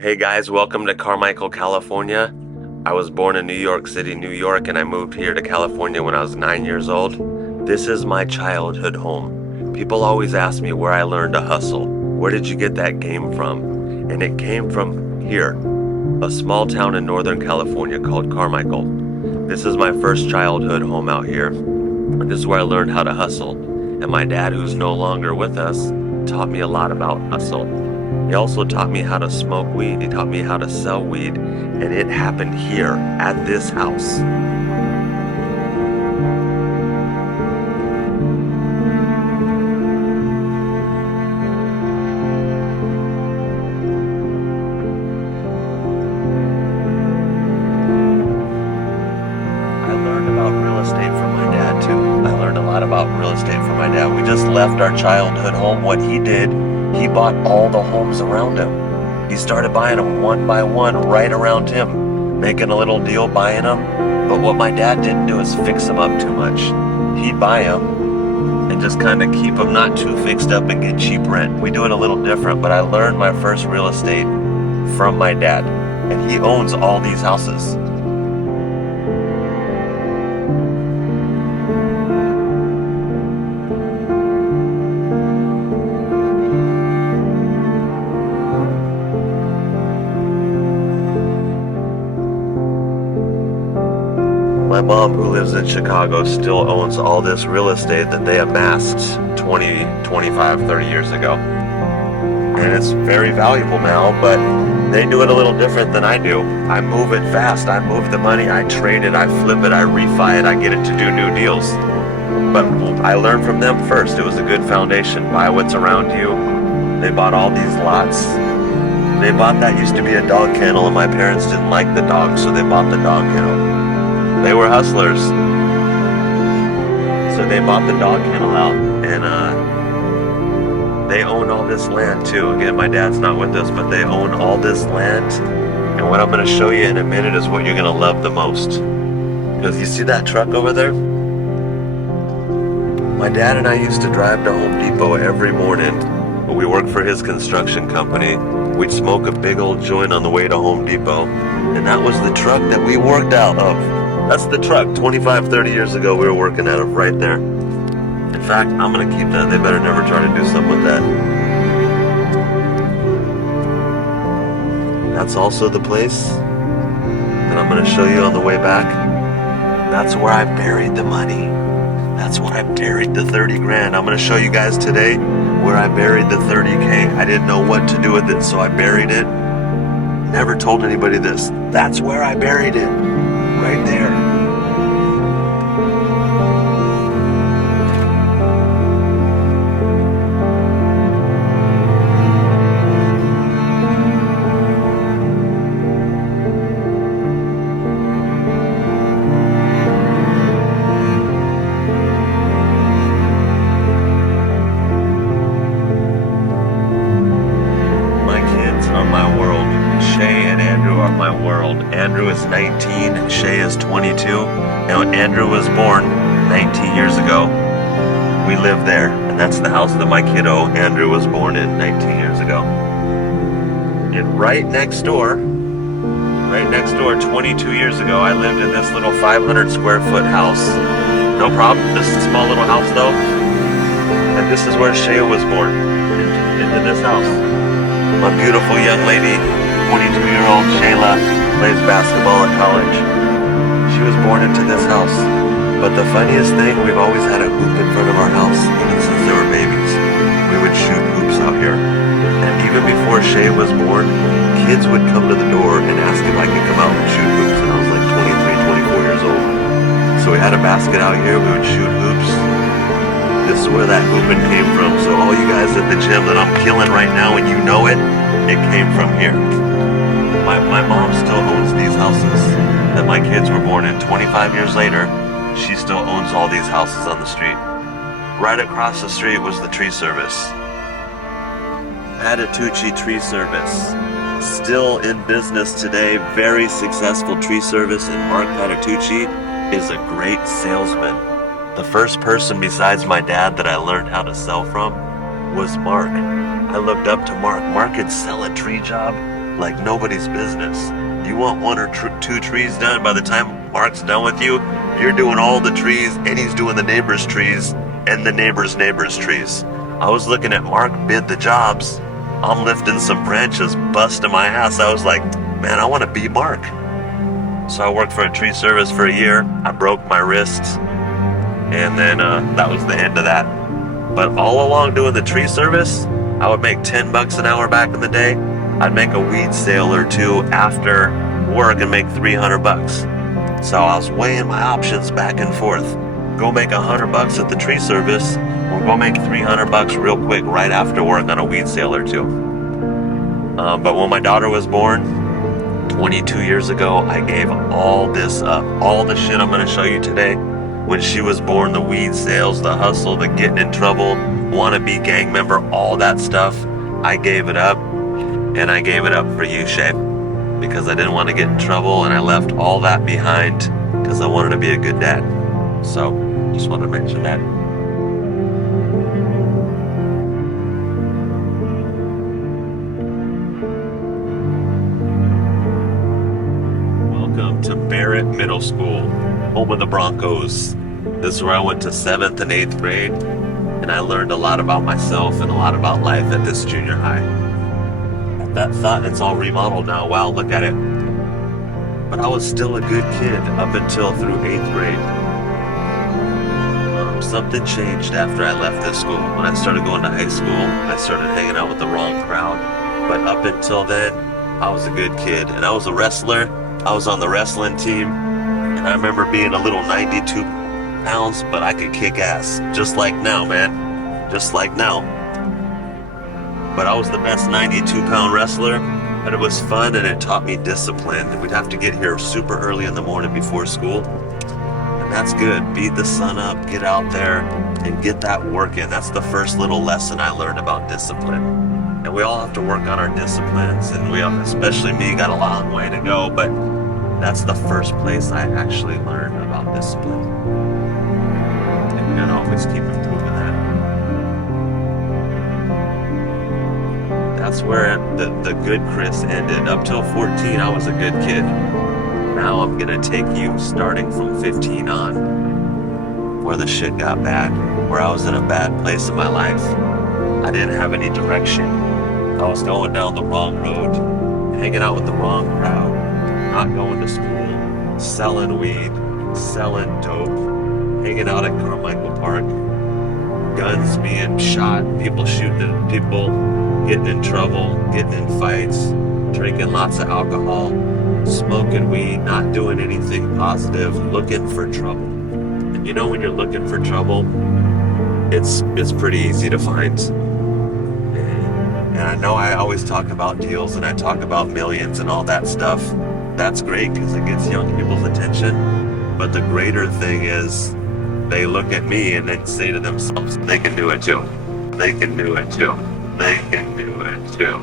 Hey guys, welcome to Carmichael, California. I was born in New York City, New York, and I moved here to California when I was 9 years old. This is my childhood home. People always ask me where I learned to hustle. Where did you get that game from? And it came from here, a small town in Northern California called Carmichael. This is my first childhood home out here. This is where I learned how to hustle. And my dad, who's no longer with us, taught me a lot about hustle. He also taught me how to smoke weed. He taught me how to sell weed. And it happened here at this house. I learned about real estate from my dad too. I learned a lot about real estate from my dad. We just left our childhood home. What he did, he bought all the homes around him. He started buying them one by one right around him, making a little deal buying them. But what my dad didn't do is fix them up too much. He'd buy them and just kind of keep them not too fixed up and get cheap rent. We do it a little different, but I learned my first real estate from my dad, and he owns all these houses. My mom, who lives in Chicago, still owns all this real estate that they amassed 20, 25, 30 years ago. And it's very valuable now, but they do it a little different than I do. I move it fast. I move the money. I trade it. I flip it. I refi it. I get it to do new deals. But I learned from them first. It was a good foundation. Buy what's around you. They bought all these lots. They bought that used to be a dog kennel, and my parents didn't like the dogs, so they bought the dog kennel. They were hustlers, so they bought the dog kennel out, and they own all this land too. Again, my dad's not with us, but they own all this land, and what I'm going to show you in a minute is what you're going to love the most. Because you see that truck over there? My dad and I used to drive to Home Depot every morning. We worked for his construction company. We'd smoke a big old joint on the way to Home Depot, and that was the truck that we worked out of. That's the truck. 25, 30 years ago, we were working at it right there. In fact, I'm going to keep that. They better never try to do something with that. That's also the place that I'm going to show you on the way back. That's where I buried the money. That's where I buried the 30 grand. I'm going to show you guys today where I buried the 30K. I didn't know what to do with it, so I buried it. Never told anybody this. That's where I buried it. Right there. My kids are my world. Shay and Andrew are my world. Andrew is 19, Shay is 22. Now Andrew was born 19 years ago. We live there, and that's the house that my kiddo Andrew was born in 19 years ago. And right next door, 22 years ago, I lived in this little 500 square foot house. No problem, this is a small little house though. And this is where Shay was born, into this house. My beautiful young lady, 22-year-old Shayla, plays basketball at college. She was born into this house. But the funniest thing, we've always had a hoop in front of our house, even since they were babies. We would shoot hoops out here. And even before Shay was born, kids would come to the door and ask if I could come out and shoot hoops. And I was like 23, 24 years old. So we had a basket out here, we would shoot hoops. This is where that hooping came from. So all you guys at the gym that I'm killing right now and you know it, it came from here. My mom still owns these houses that my kids were born in. 25 years later, she still owns all these houses on the street. Right across the street was the tree service. Patitucci Tree Service. Still in business today, very successful tree service, and Mark Patitucci is a great salesman. The first person besides my dad that I learned how to sell from was Mark. I looked up to Mark. Mark could sell a tree job like nobody's business. You want one or two trees done, by the time Mark's done with you, you're doing all the trees, and he's doing the neighbor's trees and the neighbor's trees. I was looking at Mark bid the jobs. I'm lifting some branches, busting my ass. I was like, man, I want to be Mark. So I worked for a tree service for a year. I broke my wrists, and then that was the end of that. But all along doing the tree service, I would make $10 an hour back in the day. I'd make a weed sale or two after work and make $300. So I was weighing my options back and forth. Go make $100 at the tree service, or go make $300 real quick right after work on a weed sale or two. But when my daughter was born, 22 years ago, I gave all this up. All the shit I'm going to show you today. When she was born, the weed sales, the hustle, the getting in trouble, wannabe gang member, all that stuff, I gave it up. And I gave it up for you, Shay, because I didn't want to get in trouble, and I left all that behind because I wanted to be a good dad. So, just wanted to mention that. Welcome to Barrett Middle School, home of the Broncos. This is where I went to 7th and 8th grade, and I learned a lot about myself and a lot about life at this junior high. That thought it's all remodeled now. Wow, look at it. But I was still a good kid up until through 8th grade. Something changed after I left this school. When I started going to high school, I started hanging out with the wrong crowd. But up until then, I was a good kid. And I was a wrestler. I was on the wrestling team. And I remember being a little 92 pounds, but I could kick ass. Just like now, man. Just like now. But I was the best 92-pound wrestler, but it was fun and it taught me discipline. We'd have to get here super early in the morning before school, and that's good. Beat the sun up, get out there, and get that work in. That's the first little lesson I learned about discipline. And we all have to work on our disciplines, and we, especially me, got a long way to go, but that's the first place I actually learned about discipline. And we gotta always keep improving that. That's where the good Chris ended. Up till 14, I was a good kid. Now I'm gonna take you starting from 15 on, where the shit got bad, where I was in a bad place in my life. I didn't have any direction. I was going down the wrong road, hanging out with the wrong crowd, not going to school, selling weed, selling dope, hanging out at Carmichael Park, guns being shot, people shooting at people, getting in trouble, getting in fights, drinking lots of alcohol, smoking weed, not doing anything positive, looking for trouble. And you know, when you're looking for trouble, it's pretty easy to find. And I know I always talk about deals and I talk about millions and all that stuff. That's great because it gets young people's attention. But the greater thing is they look at me and they say to themselves, they can do it too. They can do it too. They can do it too.